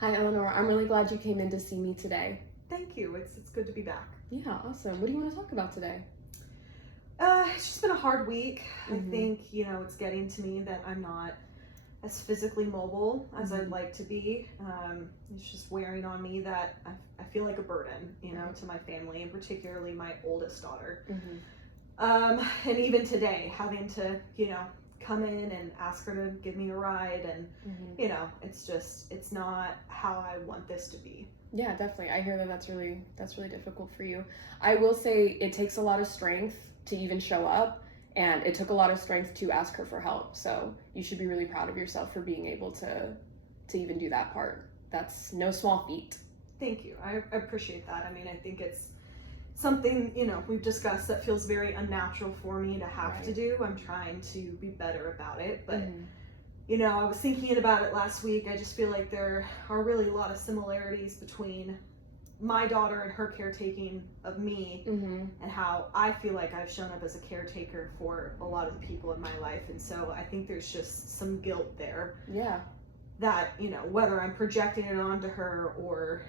Hi, Eleanor. I'm really glad you came in to see me today. Thank you. It's good to be back. Yeah, awesome. What do you want to talk about today? It's just been a hard week. I think, it's getting to me that I'm not as physically mobile as I'd like to be. It's just wearing on me that I feel like a burden, to my family, and particularly my oldest daughter. And even today, having to, come in and ask her to give me a ride, and, it's not how I want this to be. Yeah, definitely. I hear that that's really difficult for you. I will say it takes a lot of strength to even show up, and it took a lot of strength to ask her for help. So you should be really proud of yourself for being able to even do that part. That's no small feat. Thank you. I appreciate that. I mean, I think it's something, we've discussed that feels very unnatural for me to have to do. I'm trying to be better about it, but I was thinking about it last week. I just feel like there are really a lot of similarities between my daughter and her caretaking of me and how I feel like I've shown up as a caretaker for a lot of the people in my life. And so I think there's just some guilt there. Yeah. That, whether I'm projecting it onto her or,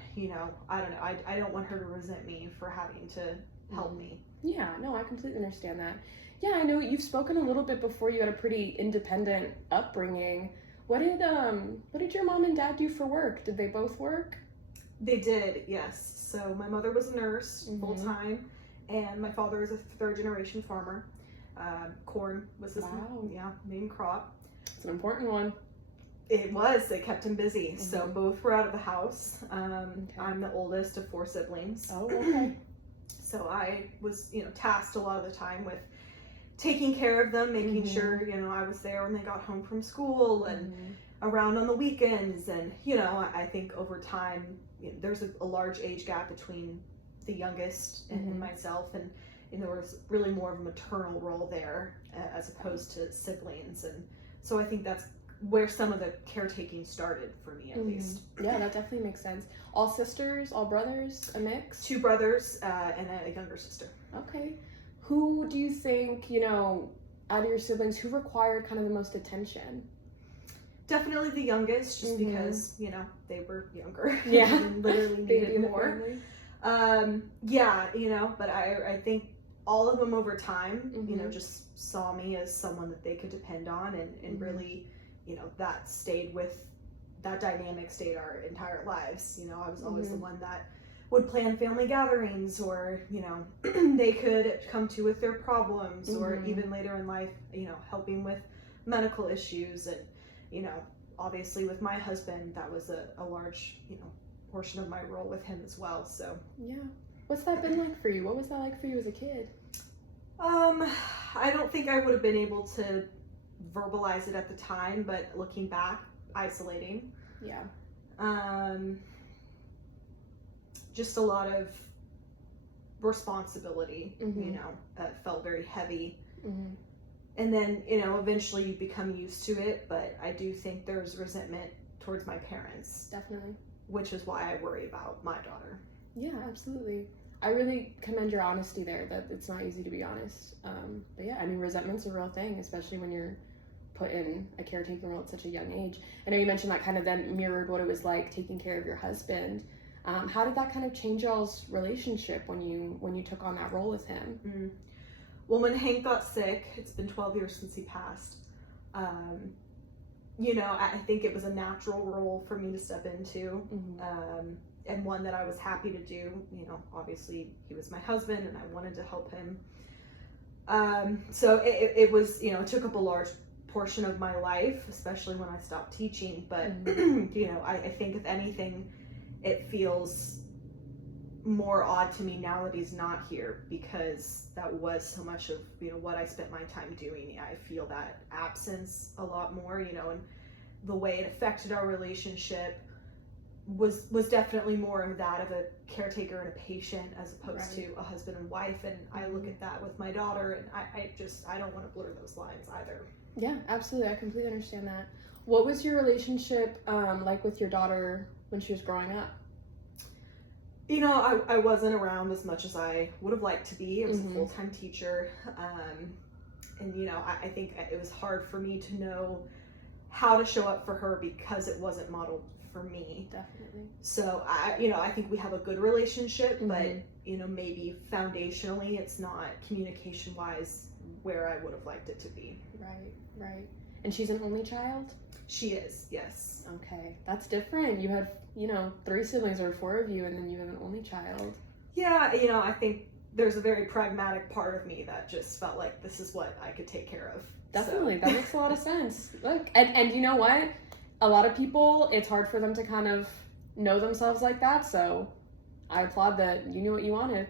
I don't know. I don't want her to resent me for having to help me. Yeah, no, I completely understand that. Yeah, I know you've spoken a little bit before. You had a pretty independent upbringing. What did your mom and dad do for work? Did they both work? They did, yes. So my mother was a nurse full time, and my father is a third generation farmer. Corn was his main crop. It's an important one. It was. They kept him busy. So both were out of the house. I'm the oldest of 4 siblings. Oh, okay. So I was, tasked a lot of the time with taking care of them, making sure, I was there when they got home from school and around on the weekends. And, I think over time, there's a large age gap between the youngest and myself. And, there was really more of a maternal role there as opposed to siblings. And so I think that's where some of the caretaking started for me, at least. Yeah, that definitely makes sense. All sisters, all brothers, a mix? 2 brothers and a younger sister. Okay. Who do you think, out of your siblings, who required kind of the most attention? Definitely the youngest, just because, they were younger. Yeah. And literally needed more. But I think all of them over time, just saw me as someone that they could depend on and really, that dynamic stayed our entire lives. I was always the one that would plan family gatherings, or, they could come to with their problems, or even later in life, helping with medical issues. And, obviously with my husband, that was a large, portion of my role with him as well. So, yeah. What's that been like for you? What was that like for you as a kid? I don't think I would have been able to verbalize it at the time, but looking back, isolating. Yeah. Just a lot of responsibility, felt very heavy. And then, eventually you become used to it, but I do think there's resentment towards my parents. Definitely. Which is why I worry about my daughter. Yeah, absolutely. I really commend your honesty there, that it's not easy to be honest. But yeah, I mean, resentment's a real thing, especially when you're put in a caretaking role at such a young age. I know you mentioned that kind of then mirrored what it was like taking care of your husband. How did that kind of change y'all's relationship when you took on that role with him? Well, when Hank got sick, it's been 12 years since he passed. I think it was a natural role for me to step into, and one that I was happy to do. Obviously he was my husband and I wanted to help him. So it was, it took up a large portion of my life, especially when I stopped teaching. But, I think if anything, it feels more odd to me now that he's not here, because that was so much of, what I spent my time doing. I feel that absence a lot more, and the way it affected our relationship was definitely more of that of a caretaker and a patient as opposed to a husband and wife. And I look at that with my daughter, and I don't want to blur those lines either. Yeah, absolutely. I completely understand that. What was your relationship like with your daughter when she was growing up? I wasn't around as much as I would have liked to be. I was a full-time teacher. And, I think it was hard for me to know how to show up for her because it wasn't modeled for me. Definitely. So I think we have a good relationship, Mm-hmm. but maybe foundationally it's not communication wise where I would have liked it to be. Right. And she's an only child? She is, yes. Okay, that's different. You had, 3 siblings or 4 of you, and then you have an only child. Yeah, I think there's a very pragmatic part of me that just felt like this is what I could take care of. Definitely, that makes a lot of sense. Look, and you know what? A lot of people, it's hard for them to kind of know themselves like that, so I applaud that you knew what you wanted.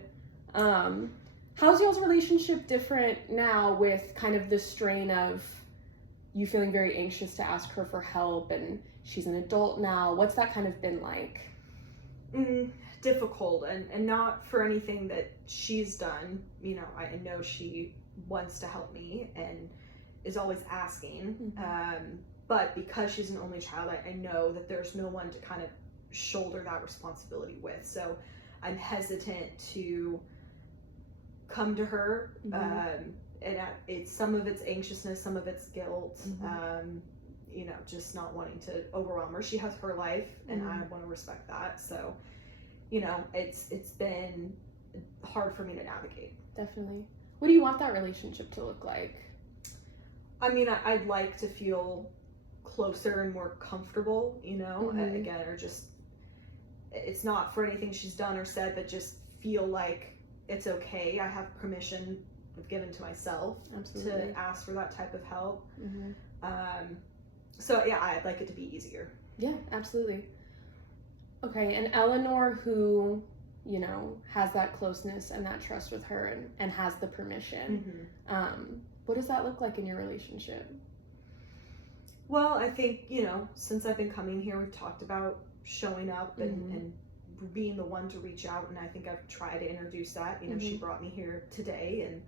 How's y'all's relationship different now with kind of the strain of you feeling very anxious to ask her for help, and she's an adult now? What's that kind of been like? Difficult, and not for anything that she's done. I know she wants to help me and is always asking. But because she's an only child, I know that there's no one to kind of shoulder that responsibility with. So I'm hesitant to come to her. And it's some of it's anxiousness, some of it's guilt. Just not wanting to overwhelm her. She has her life, and I want to respect that. So, it's been hard for me to navigate. Definitely. What do you want that relationship to look like? I mean, I'd like to feel closer and more comfortable, again, or just, it's not for anything she's done or said, but just feel like it's okay. I have permission I've given to myself to ask for that type of help. So yeah, I'd like it to be easier. Yeah, absolutely. Okay, and Eleanor, who, has that closeness and that trust with her and has the permission, what does that look like in your relationship? Well, I think, since I've been coming here, we've talked about showing up and being the one to reach out, and I think I've tried to introduce that. She brought me here today, and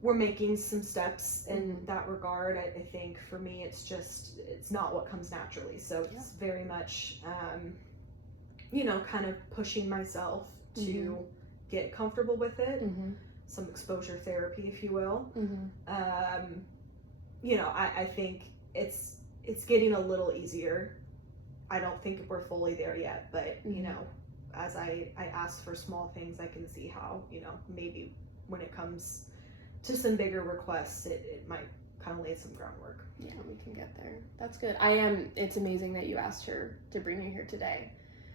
we're making some steps in that regard. I think for me, it's not what comes naturally. So it's very much, kind of pushing myself to get comfortable with it. Some exposure therapy, if you will. I think it's getting a little easier. I don't think we're fully there yet, but as I ask for small things, I can see how, maybe when it comes to some bigger requests, it might kind of lay some groundwork. Yeah, we can get there. That's good. It's amazing that you asked her to bring you here today.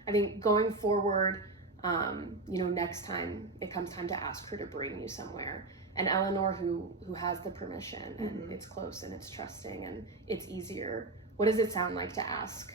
I think going forward, next time it comes time to ask her to bring you somewhere, and Eleanor, who has the permission, and it's close and it's trusting and it's easier, what does it sound like to ask